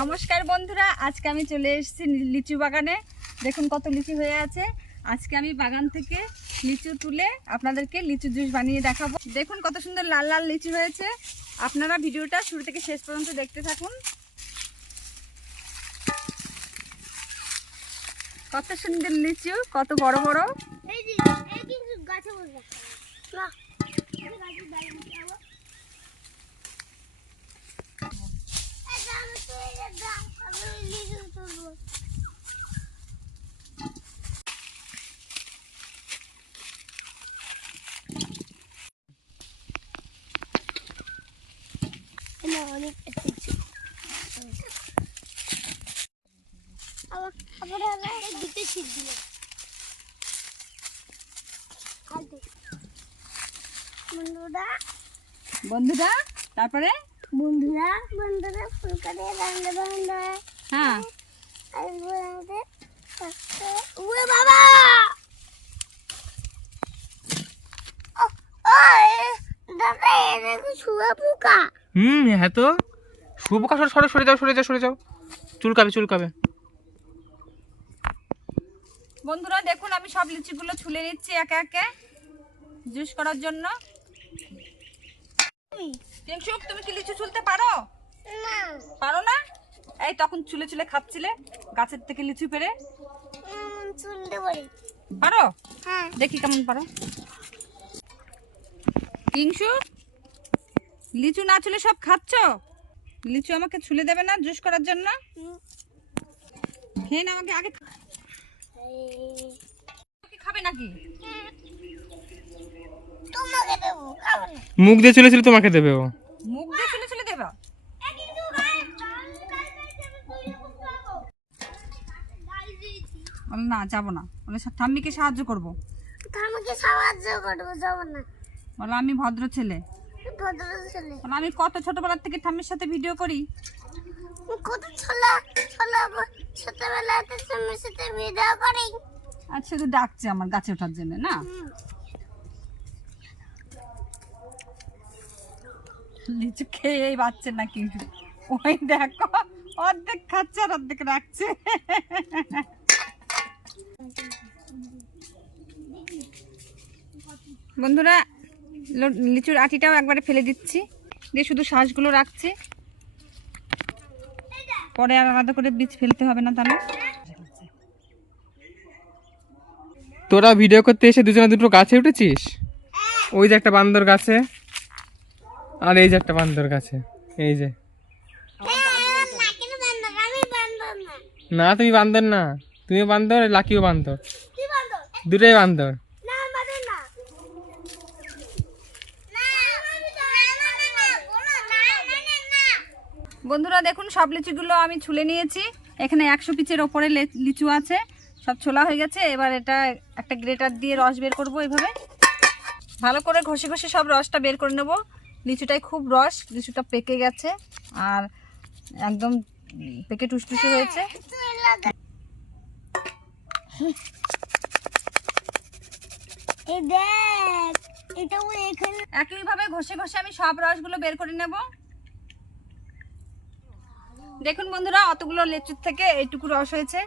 নমস্কার বন্ধুরা, আজকে আমি চলে এসেছি লিচু বাগানে। দেখুন কত লিচু হয়ে আছে। আজকে আমি বাগান থেকে লিচু তুলে আপনাদেরকে লিচু জুস বানিয়ে দেখাবো। দেখুন কত সুন্দর লাল লাল লিচু হয়েছে। আপনারা ভিডিওটা শুরু থেকে শেষ পর্যন্ত দেখতে থাকুন। কত সুন্দর লিচু, কত বড় বড়। বন্ধুরা তারপরে বন্ধুরা ফুলকালির রান্না বান্না। হ্যাঁ বাবা শুয়োপোকা। হ্যাঁ তো শুয়োপোকা। সরে যাও, চুলকাবে। বন্ধুরা দেখুন আমি সব লিচিগুলো ছুলে নিচ্ছি একে একে জুস করার জন্য। টেনশুক, তুমি কি লিচু ছুলতে পারো? না, পারো না? এই তখন চুলে চুলে খাচ্ছিলে গাছের থেকে লিচু পেড়ে। চুলতে পারি। পারো? হ্যাঁ, দেখি কেমন পারো। টিংশু, লিচু না ছুলে সব খাচ্ছ? লিচু আমাকে ছুলে দেবে না জুস করার জন্য? খেয়ে না আমাকে আগে। খাবে নাকি? তোমাকে দেবো। মুখ দিয়ে চলে তোমাকে দেবে ও। মুখ দিয়ে চুলে চুলে দেবা? না যাবো না, বলে ঠাম্মিকে সাহায্য করবো। আমাকে সাহায্য করবো, যাবো না। বলে আমি ভদ্র ছেলে। ভদ্র ছেলে। বলে আমি কত ছোটবেলার থেকে ঠাম্মির সাথে ভিডিও করি। কত ছোটবেলাতে তোমার সাথে ভিডিও করি। আর শুধু ডাকছে আমার গাছে ওঠার জন্য না। লিচু খেয়েই বাচ্চা না কিন্তু ওই দেখো অর্ধেক খাচ্ছে আর অর্ধেক রাখছে। বন্ধুরা লিচুর আটিটাও একবারে ফেলে দিচ্ছি, দিয়ে শুধু শ্বাসগুলো রাখছি, পরে আর আলাদা করে বীজ ফেলতে হবে না। তাহলে তোরা ভিডিও করতে এসে দুটো গাছে উঠেছিস। ওই যে একটা বান্দর গাছে, আর এই যে একটা বান্দর গাছে। এই যে না, তুমি বান্দর না, তুমি বান্দর, লাকিও বান্দর, দুটোই বান্দর। বন্ধুরা দেখুন সব লিচুগুলো আমি ছুলে নিয়েছি। এখানে 100 পিচের ওপরে লিচু আছে, সব ছোলা হয়ে গেছে। এবার এটা একটা গ্রেটার দিয়ে রস বের করব। এইভাবে ভালো করে ঘষে ঘষে সব রসটা বের করে নেব। লিচুটাই খুব রস, লিচুটা পেকে গেছে আর একদম পেকে টুসটুসে হয়েছে। একইভাবে ঘষে ঘষে আমি সব রসগুলো বের করে নেব। দেখুন বন্ধুরা অতগুলো লিচুর থেকে এইটুকু রস হয়েছে।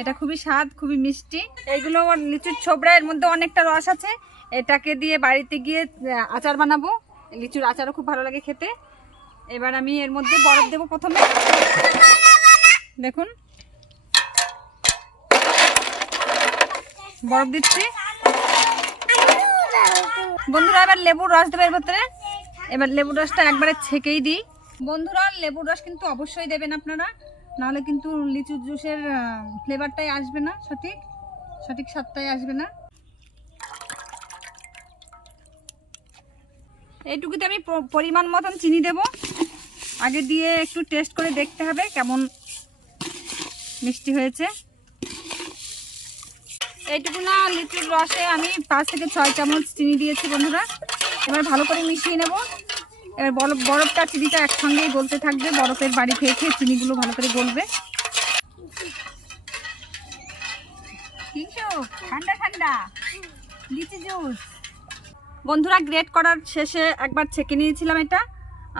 এটা খুবই স্বাদ, খুবই মিষ্টি। এইগুলো লিচুর ছোবড়া, এর মধ্যে অনেকটা রস আছে। এটাকে দিয়ে বাড়িতে গিয়ে আচার বানাবো। লিচুর আচারও খুব ভালো লাগে খেতে। এবার আমি এর মধ্যে বরফ দেবো প্রথমে। দেখুন বরফ দিচ্ছি। বন্ধুরা এবার লেবুর রস দেবো এর ভেতরে। এবার লেবুর রসটা একবারে ছেঁকেই দিই। বন্ধুরা লেবুর রস কিন্তু অবশ্যই দেবেন আপনারা, নাহলে কিন্তু লিচু জুসের ফ্লেভারটাই আসবে না, সঠিক স্বাদটাই আসবে না। এইটুকুতে আমি পরিমাণ মতন চিনি দেব। আগে দিয়ে একটু টেস্ট করে দেখতে হবে কেমন মিষ্টি হয়েছে। এইটুকু না লিচুর রসে আমি 5 থেকে 6 চামচ চিনি দিয়েছি বন্ধুরা। এবার ভালো করে মিশিয়ে নেব। এবার বরফটা চিনিটা একসঙ্গেই গলতে থাকবে। বরফের বাড়ি খেয়ে খেয়ে চিনিগুলো ভালো করে গলবে। ঠান্ডা ঠান্ডা লিচি জুস। বন্ধুরা গ্রেট করার শেষে একবার ছেঁকে নিয়েছিলাম এটা,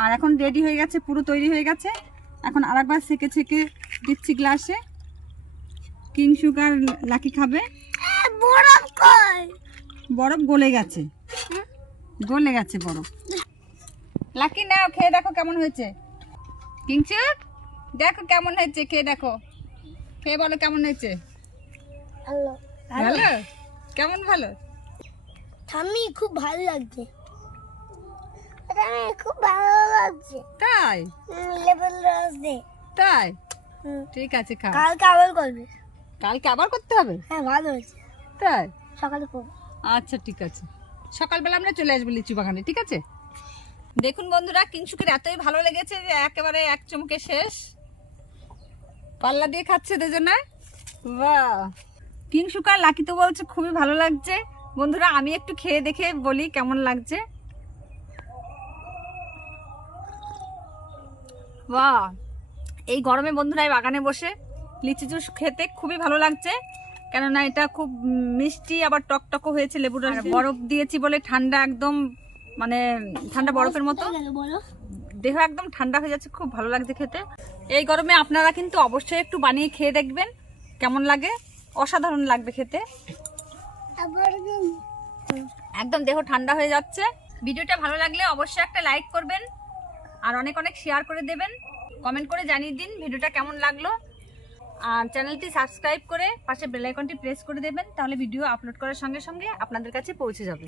আর এখন রেডি হয়ে গেছে, পুরো তৈরি হয়ে গেছে। এখন আরেকবার ছেঁকে ছেঁকে দিচ্ছি গ্লাসে। কিংশুক আর লাকি খাবে। বরফ কই? বরফ গলে গেছে, গলে গেছে বরফ। লাকি নাও, খেয়ে দেখো কেমন হয়েছে। কিংশুক দেখো কেমন হয়েছে, খেয়ে দেখো, খেয়ে বলো কেমন হয়েছে। ভালো। ভালো? কেমন ভালো? ঠাম্মি খুব ভালো লাগছে। এটা আমি খুব ভালো লাগছে। তাই? লেবুর রস দে। তাই? হুম। ঠিক আছে, খাও। কালকে আবার করবি? কালকে আবার করতে হবে? হ্যাঁ ভালো হয়েছে। তাই? সকালে করবো। আচ্ছা ঠিক আছে, সকালবেলা আমরা চলে আসবো লিচু বাগানে, ঠিক আছে। দেখুন বন্ধুরা, কিংশুকের এতই ভালো লেগেছে যে একেবারে এক চুমুকে শেষ। পাল্লা দিয়ে খাচ্ছে দুজনে। বাহ, কিংশুক আর লাকি তো বলছে খুবই ভালো লাগছে। বন্ধুরা আমি একটু খেয়ে দেখে বলি কেমন লাগছে। বাহ, এই গরমে বন্ধুরা এই বাগানে বসে লিচি জুস খেতে খুবই ভালো লাগছে, কেননা এটা খুব মিষ্টি আবার টকটকও হয়েছে, লেবুর রস বরফ দিয়েছি বলে ঠান্ডা, একদম মানে ঠান্ডা বরফের মতো, দেহ একদম ঠান্ডা হয়ে যাচ্ছে, খুব ভালো লাগছে খেতে। এই গরমে আপনারা কিন্তু অবশ্যই একটু বানিয়ে খেয়ে দেখবেন কেমন লাগে, অসাধারণ লাগবে খেতে, একদম দেহ ঠান্ডা হয়ে যাচ্ছে। ভিডিওটা ভালো লাগলে অবশ্যই একটা লাইক করবেন আর অনেক অনেক শেয়ার করে দেবেন, কমেন্ট করে জানিয়ে দিন ভিডিওটা কেমন লাগলো। আর চ্যানেলটি সাবস্ক্রাইব করে পাশে বেল আইকনটি প্রেস করে দেবেন, তাহলে ভিডিও আপলোড করার সঙ্গে সঙ্গে আপনাদের কাছে পৌঁছে যাবে।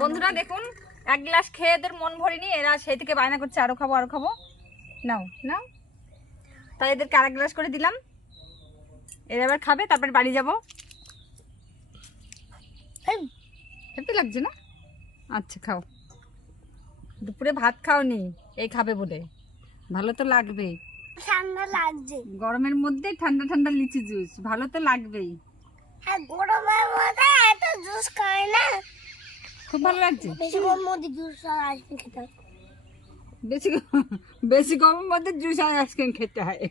বন্ধুরা দেখুন, এক গ্লাস খেয়ে এদের মন ভরেনি, এরা সেই থেকে বায়না করছে আরো খাবো আরো খাবো। নাও নাও, তাই এদেরকে আরেক গ্লাস করে দিলাম, এরা এবার খাবে, তারপর বাড়ি যাবো। খেতে লাগছে না? আচ্ছা খাও, দুপুরে ভাত খাওনি, এই খাবে বলে, ভালো তো লাগবে, ঠান্ডা লাগছে। গরমের মধ্যে ঠান্ডা ঠান্ডা লিচি জুস ভালো তো লাগবেই। হ্যাঁ গরমের মধ্যে এত জুস খায় না, খুব ভালো লাগছে। বেশি গরমের মধ্যে জুস আর আইসক্রিম খেতে হয়। বেশি বেশি গরমের মধ্যে জুস আর আইসক্রিম খেতে হয়।